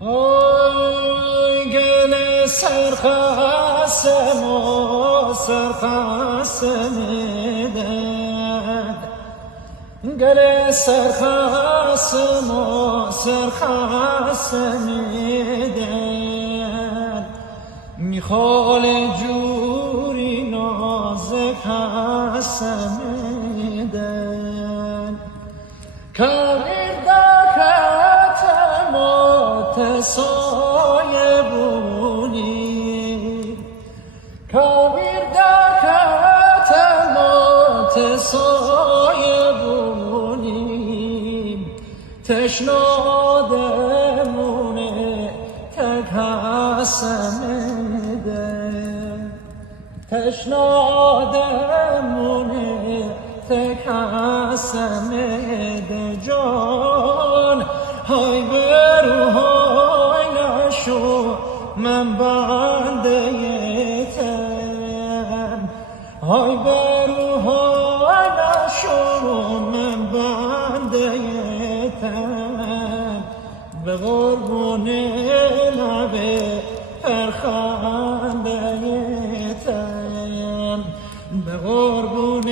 آی گل سرخستم و سرخستم دد گل سرخستم و سرخستم دد میخوال جوری نازک هستم دد کبیر دکتم و تسایه بونی کبیر دکتم و تسایه بونی تشنادمونه تک هستم ده تشنادمونه تک هستم ده جان های برو های نشو من بنده تن های برو های نشو من بنده تن به قربون لبه پرخنده تن به قربون